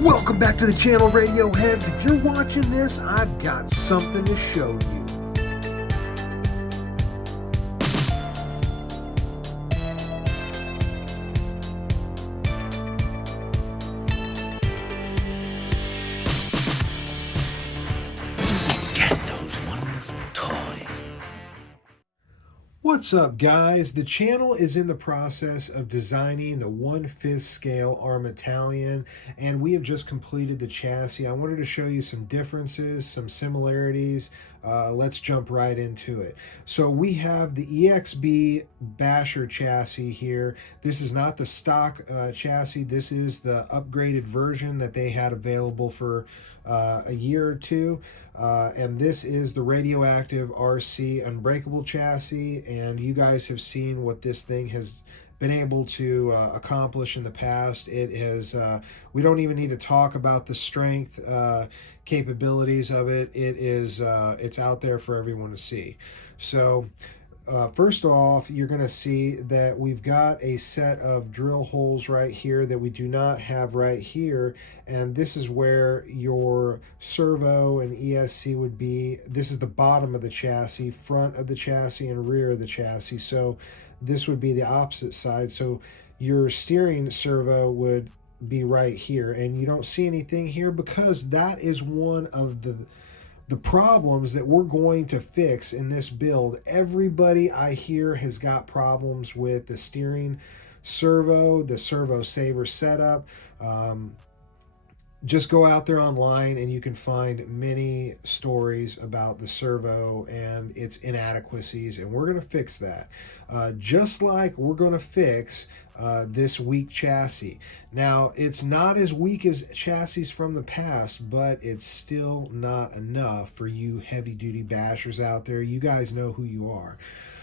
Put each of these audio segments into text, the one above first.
Welcome back to the channel, Radio Heads. If you're watching this, I've got something to show you. Get those wonderful toys. What's up, guys? The channel is in the process of designing the 1/5 scale Arrma Italian, and we have just completed the chassis. I wanted to show you some differences, some similarities. Let's jump right into it. So we have the EXB Basher chassis here. This is not the stock chassis. This is the upgraded version that they had available for a year or two. And this is the Radioactive RC Unbreakable chassis, and you guys have seen what this thing has been able to accomplish in the past. It has, we don't even need to talk about the strength capabilities of it. It is, it's out there for everyone to see. So first off, you're going to see that we've got a set of drill holes right here that we do not have right here, and this is where your servo and ESC would be. This is the bottom of the chassis, front of the chassis, and rear of the chassis. So this would be the opposite side. So your steering servo would be right here, and you don't see anything here because that is one of the problems that we're going to fix in this build. Everybody I hear has got problems with the steering servo, the servo saver setup. Just go out there online and you can find many stories about the servo and its inadequacies, and we're going to fix that. Just like we're going to fix this weak chassis. Now, it's not as weak as chassis from the past, but it's still not enough for you heavy-duty bashers out there. You guys know who you are.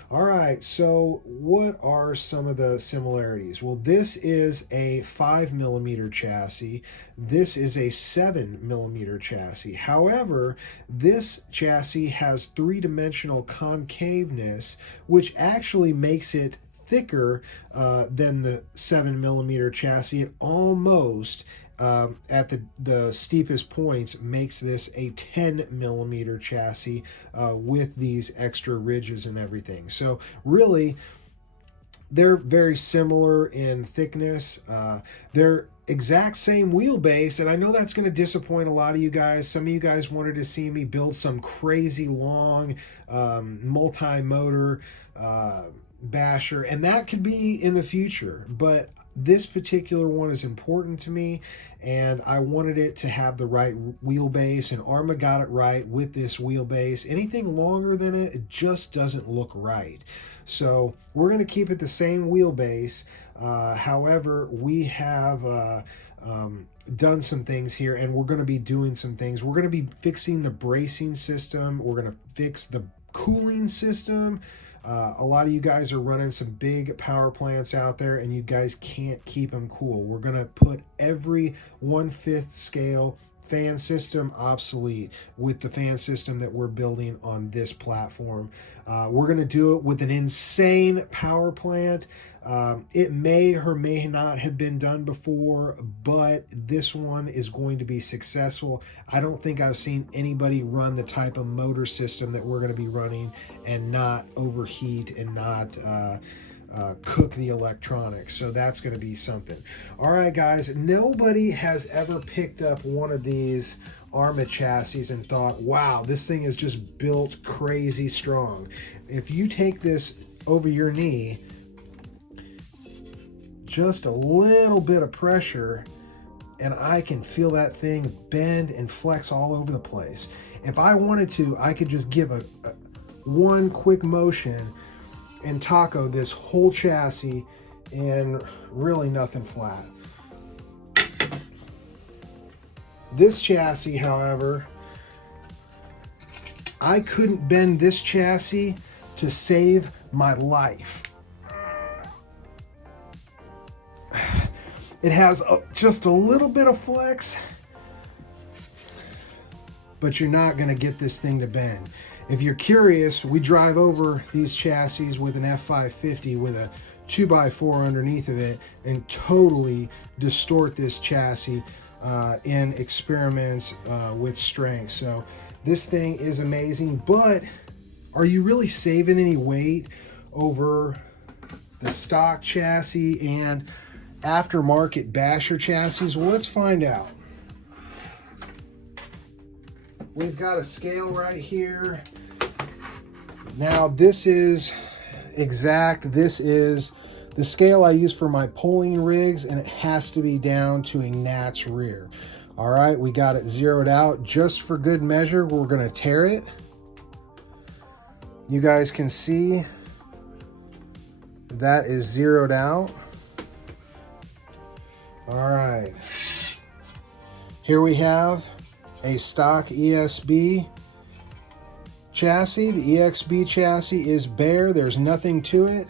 All right, so what are some of the similarities? Well, this is a 5mm chassis. This is a 7mm chassis. However, this chassis has three-dimensional concaveness, which actually makes it thicker than the 7mm chassis. It almost at the steepest points makes this a 10mm chassis with these extra ridges and everything. So really, they're very similar in thickness. They're exact same wheelbase, and I know that's going to disappoint a lot of you guys. Some of you guys wanted to see me build some crazy long multi-motor basher, and that could be in the future, but this particular one is important to me, and I wanted it to have the right wheelbase, and Arrma got it right with this wheelbase. Anything longer than it, it just doesn't look right. So we're going to keep it the same wheelbase. However, we have done some things here, and we're going to be doing some things. We're going to be fixing the bracing system. We're going to fix the cooling system. A lot of you guys are running some big power plants out there, and you guys can't keep them cool. We're going to put every 1/5 scale fan system obsolete with the fan system that we're building on this platform. We're going to do it with an insane power plant. It may or may not have been done before, but this one is going to be successful. I don't think I've seen anybody run the type of motor system that we're going to be running and not overheat and not cook the electronics. So that's going to be something. All right, guys, nobody has ever picked up one of these Arrma chassis and thought, wow, this thing is just built crazy strong. If you take this over your knee, just a little bit of pressure, and I can feel that thing bend and flex all over the place. If I wanted to, I could just give one quick motion and taco this whole chassis and really nothing flat. This chassis, however, I couldn't bend this chassis to save my life. It has just a little bit of flex, but you're not going to get this thing to bend. If you're curious, we drive over these chassis with an F550 with a 2x4 underneath of it and totally distort this chassis in experiments with strength. So this thing is amazing, but are you really saving any weight over the stock chassis and aftermarket basher chassis? Well, let's find out. We've got a scale right here. Now this is exact. This is the scale I use for my pulling rigs, and it has to be down to a gnat's rear. All right, we got it zeroed out. Just for good measure, we're gonna tare it. You guys can see that is zeroed out. All right, here we have a stock ESB chassis. The EXB chassis is bare. There's nothing to it.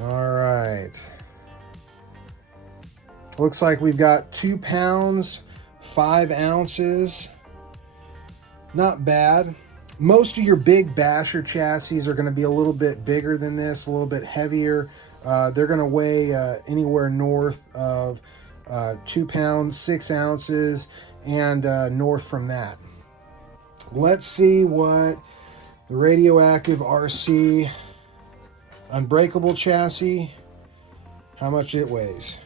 All right. Looks like we've got 2 pounds, 5 ounces. Not bad. Most of your big basher chassis are going to be a little bit bigger than this, a little bit heavier. They're going to weigh anywhere north of 2 pounds, 6 ounces, and north from that. Let's see what the Radioactive RC Unbreakable chassis, how much it weighs.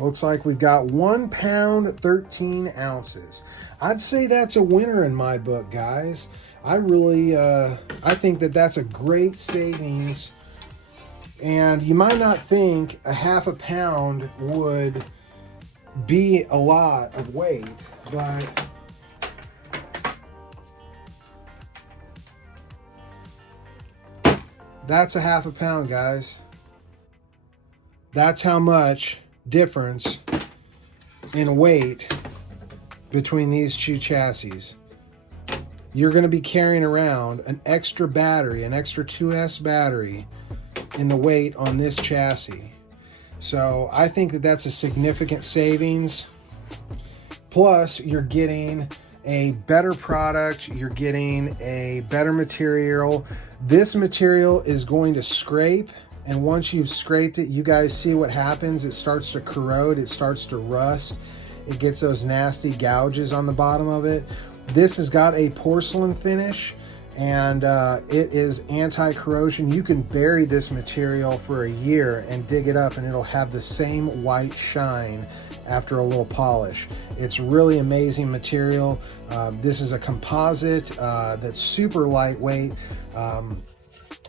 Looks like we've got 1 pound, 13 ounces. I'd say that's a winner in my book, guys. I think that that's a great savings. And you might not think a half a pound would be a lot of weight, but that's a half a pound, guys. That's how much difference in weight between these two chassis. You're going to be carrying around an extra battery, an extra 2S battery in the weight on this chassis. So I think that that's a significant savings. Plus, you're getting a better product. You're getting a better material. This material is going to scrape, and once you've scraped it, you guys see what happens. It starts to corrode. It starts to rust. It gets those nasty gouges on the bottom of it. This has got a porcelain finish, and it is anti-corrosion. You can bury this material for a year and dig it up, and it'll have the same white shine after a little polish. It's really amazing material. This is a composite that's super lightweight.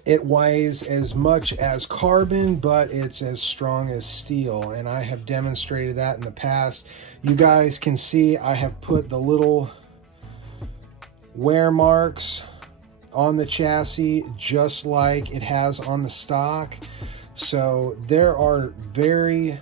It weighs as much as carbon, but it's as strong as steel, and I have demonstrated that in the past. You guys can see I have put the little wear marks on the chassis just like it has on the stock. So there are very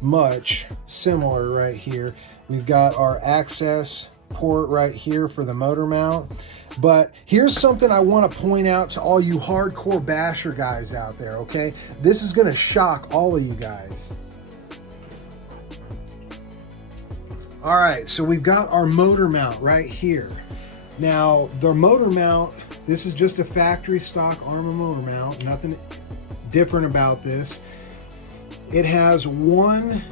much similar right here. We've got our access port right here for the motor mount. But here's something I want to point out to all you hardcore basher guys out there, okay? This is going to shock all of you guys. All right, so we've got our motor mount right here. Now, the motor mount, this is just a factory stock Arrma motor mount. Nothing different about this. It has 1,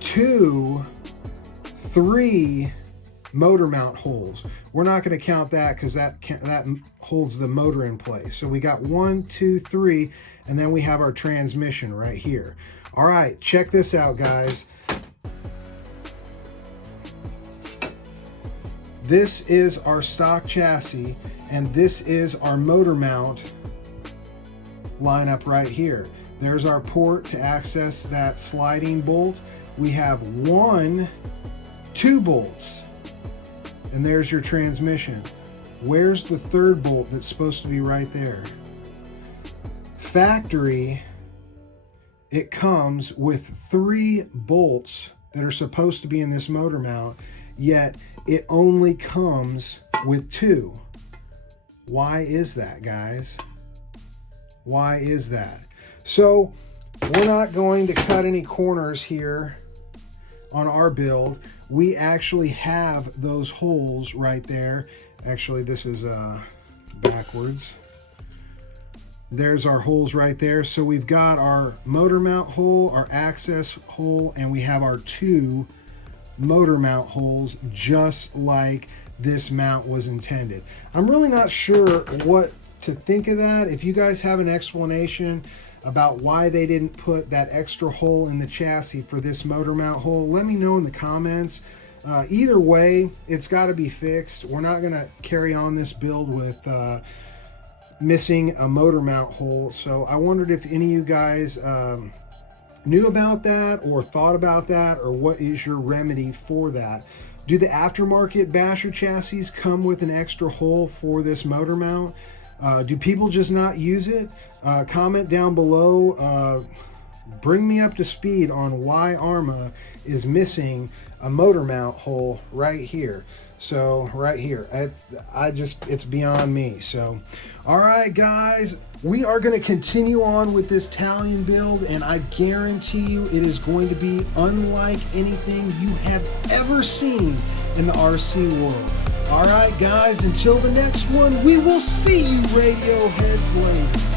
2, 3 motor mount holes. We're not going to count that because that holds the motor in place. So we got 1, 2, 3, and then we have our transmission right here. All right, check this out, guys. This is our stock chassis, and this is our motor mount lineup right here. There's our port to access that sliding bolt. We have 2 bolts, and there's your transmission. Where's the third bolt that's supposed to be right there? Factory, it comes with 3 bolts that are supposed to be in this motor mount, yet it only comes with 2. Why is that, guys? Why is that? So we're not going to cut any corners here on our build, we actually have those holes right there. Actually, this is backwards. There's our holes right there. So we've got our motor mount hole, our access hole, and we have our 2 motor mount holes, just like this mount was intended. I'm really not sure what to think of that. If you guys have an explanation about why they didn't put that extra hole in the chassis for this motor mount hole, let me know in the comments. Either way, it's got to be fixed. We're not going to carry on this build with missing a motor mount hole. So I wondered if any of you guys knew about that or thought about that, or what is your remedy for that. Do the aftermarket Basher chassis come with an extra hole for this motor mount? Do people just not use it? Comment down below. Bring me up to speed on why Arrma is missing a motor mount hole right here. So right here, it's beyond me. So, all right, guys, we are going to continue on with this Talion build, and I guarantee you it is going to be unlike anything you have ever seen in the RC world. All right, guys, until the next one, we will see you Radioheads later.